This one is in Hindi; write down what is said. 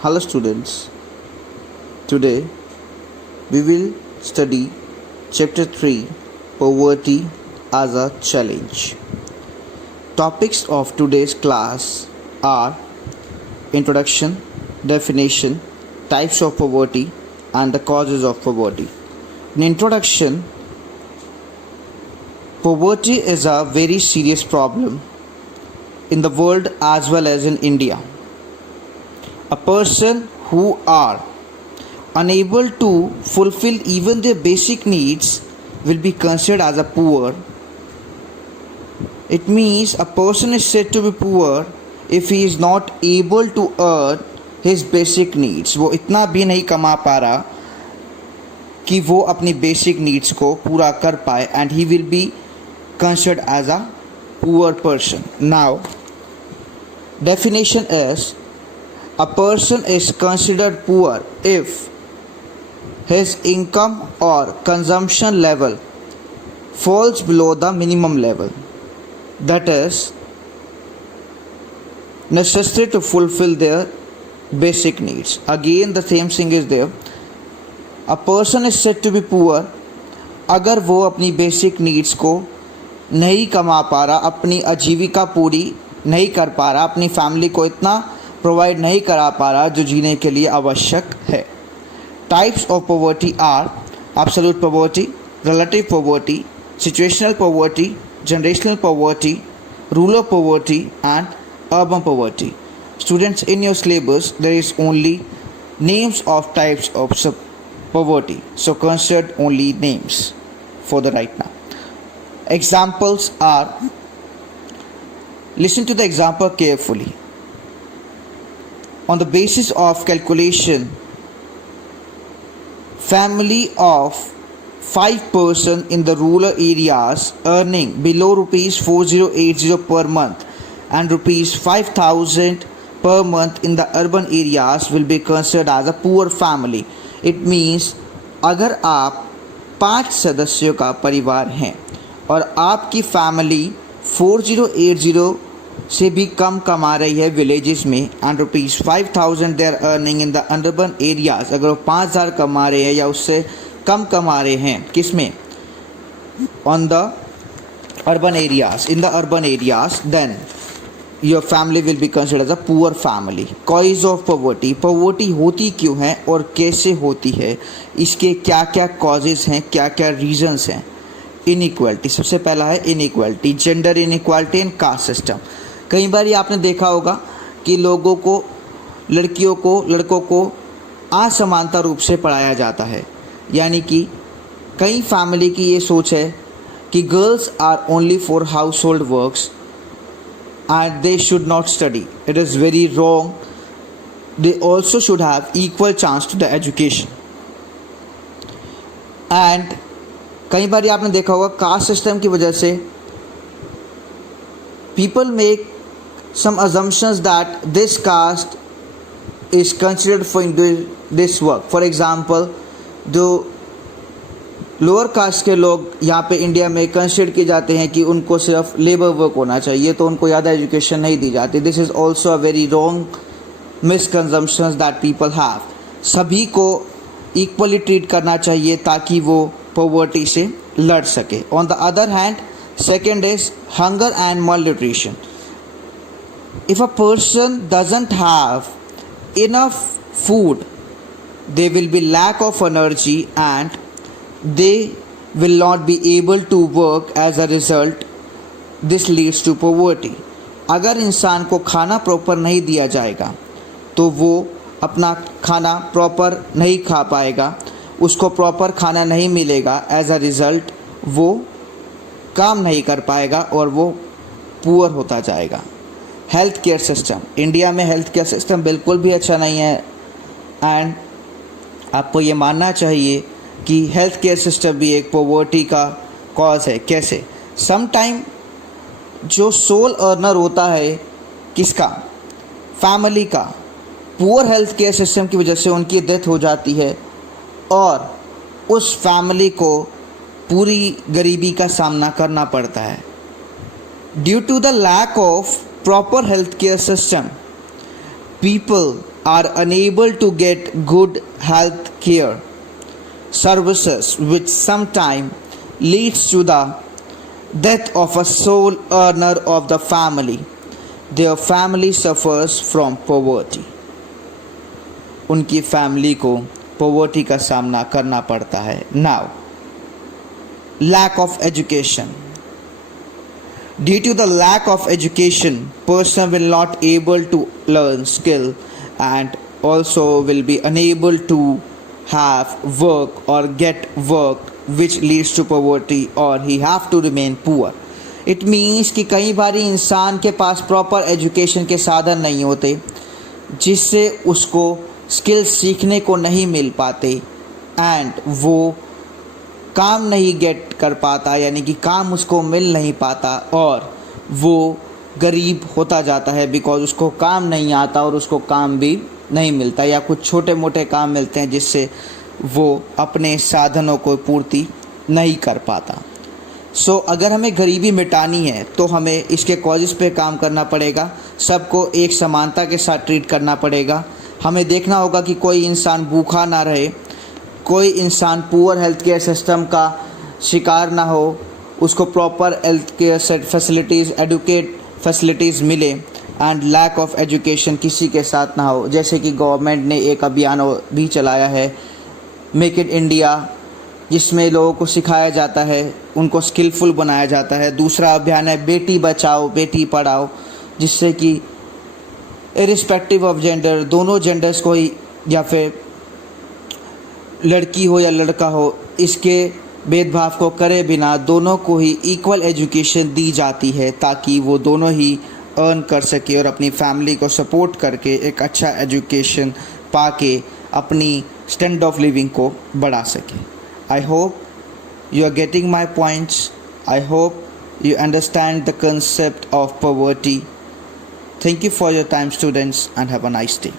Hello students, today we will study chapter 3 Poverty as a Challenge. Topics of today's class are introduction, definition, types of poverty and the causes of poverty. In introduction, poverty is a very serious problem in the world as well as in India. A person who are unable to fulfill even their basic needs will be considered as a poor. It means a person is said to be poor if he is not able to earn his basic needs. वो इतना भी नहीं कमा पा रहा कि वो अपनी basic needs को पूरा कर पाए, and he will be considered as a poor person. Now, definition is a person is considered poor if his income or consumption level falls below the minimum level, that is necessary to fulfill their basic needs. Again the same thing is there. A person is said to be poor अगर वो अपनी बेसिक नीड्स को नहीं कमा पा रहा, अपनी आजीविका पूरी नहीं कर पा रहा, अपनी फैमिली को इतना प्रोवाइड नहीं करा पा रहा जो जीने के लिए आवश्यक है. Types of poverty are absolute poverty, relative poverty, situational poverty, generational poverty, rural poverty and urban poverty. Students, in your syllabus there is only names of types of poverty, so consider only names for the right now. Examples are, listen to the example carefully. On the basis of calculation, family of 5 person in the rural areas earning below rupees 4080 per month and rupees 5000 per month in the urban areas will be considered as a poor family. It means अगर आप 5 सदस्यों का परिवार हैं और आपकी फैमिली 4080 से भी कम कमा रही है विलेजेस में and rupees 5000 they are earning in the urban areas, अगर वो 5000 कमा रहे हैं या उससे कम कमा रहे हैं किस में, on the urban areas, in the urban areas, then your family will be considered as a poor family. Cause of poverty, poverty होती क्यों है और कैसे होती है, इसके क्या क्या कॉजेज हैं, क्या क्या रीजंस हैं. इनइक्वालिटी, सबसे पहला है inequality, gender inequality and caste system. कई बार आपने देखा होगा कि लोगों को, लड़कियों को, लड़कों को असमानता रूप से पढ़ाया जाता है. यानी कि कई फैमिली की ये सोच है कि girls are only for household works and they should not study. It is very wrong. They also should have equal chance to the education. And कई बार आपने देखा होगा कास्ट सिस्टम की वजह से people make some assumptions that this caste is considered for this work. For example, जो लोअर कास्ट के लोग यहाँ पे इंडिया में कंसिडर किए जाते हैं कि उनको सिर्फ लेबर वर्क होना चाहिए, तो उनको ज़्यादा एजुकेशन नहीं दी जाती. This is also a very wrong misconceptions that people have. सभी को इक्वली ट्रीट करना चाहिए ताकि वो पॉवर्टी से लड़ सके. On the other hand, second is hunger and malnutrition. If a person doesn't have enough food, there will be lack of energy and they will not be able to work. As a result, this leads to poverty. अगर इंसान को खाना प्रॉपर नहीं दिया जाएगा तो वो अपना खाना प्रॉपर नहीं खा पाएगा, उसको प्रॉपर खाना नहीं मिलेगा. एज अ रिज़ल्ट वो काम नहीं कर पाएगा और वो पुअर होता जाएगा. हेल्थ केयर सिस्टम, इंडिया में हेल्थ केयर सिस्टम बिल्कुल भी अच्छा नहीं है एंड आपको ये मानना चाहिए कि हेल्थ केयर सिस्टम भी एक पॉवर्टी का कॉज है. कैसे? सम टाइम जो सोल अर्नर होता है किसका, फैमिली का, पुअर हेल्थ केयर सिस्टम की वजह से उनकी डेथ हो जाती है और उस फैमिली को पूरी गरीबी का सामना करना पड़ता है. Due to the lack of proper healthcare system, people are unable to get good health care services, which sometimes leads to the death of a sole earner of the family. Their family suffers from poverty. उनकी फैमिली को पॉवर्टी का सामना करना पड़ता है. Now, lack of education. Due to the lack of education, person will not able to learn skill and also will be unable to have work or get work, which leads to poverty, or he have to remain poor. It means कि कई बारी इंसान के पास प्रॉपर एजुकेशन के साधन नहीं होते, जिससे उसको स्किल सीखने को नहीं मिल पाते एंड वो काम नहीं गेट कर पाता, यानी कि काम उसको मिल नहीं पाता और वो गरीब होता जाता है बिकॉज उसको काम नहीं आता और उसको काम भी नहीं मिलता, या कुछ छोटे मोटे काम मिलते हैं जिससे वो अपने साधनों को पूर्ति नहीं कर पाता. सो अगर हमें गरीबी मिटानी है तो हमें इसके कॉजेज़ पे काम करना पड़ेगा. सबको एक समानता के साथ ट्रीट करना पड़ेगा. हमें देखना होगा कि कोई इंसान भूखा ना रहे, कोई इंसान पुअर हेल्थ केयर सिस्टम का शिकार ना हो, उसको proper health care facilities, educate facilities मिले एंड लैक ऑफ एजुकेशन किसी के साथ ना हो. जैसे कि गवर्नमेंट ने एक अभियान भी चलाया है, मेक इन इंडिया, जिसमें लोगों को सिखाया जाता है, उनको स्किलफुल बनाया जाता है. दूसरा अभियान है बेटी बचाओ बेटी पढ़ाओ, जिससे कि इरिस्पेक्टिव ऑफ जेंडर, दोनों जेंडर्स को ही, या फिर लड़की हो या लड़का हो, इसके भेदभाव को करे बिना दोनों को ही इक्वल एजुकेशन दी जाती है ताकि वो दोनों ही अर्न कर सके और अपनी फैमिली को सपोर्ट करके एक अच्छा एजुकेशन पाके अपनी स्टैंडर्ड ऑफ लिविंग को बढ़ा सके. I hope you are getting my points. I hope you understand the concept of poverty. Thank you for your time, students, and have a nice day.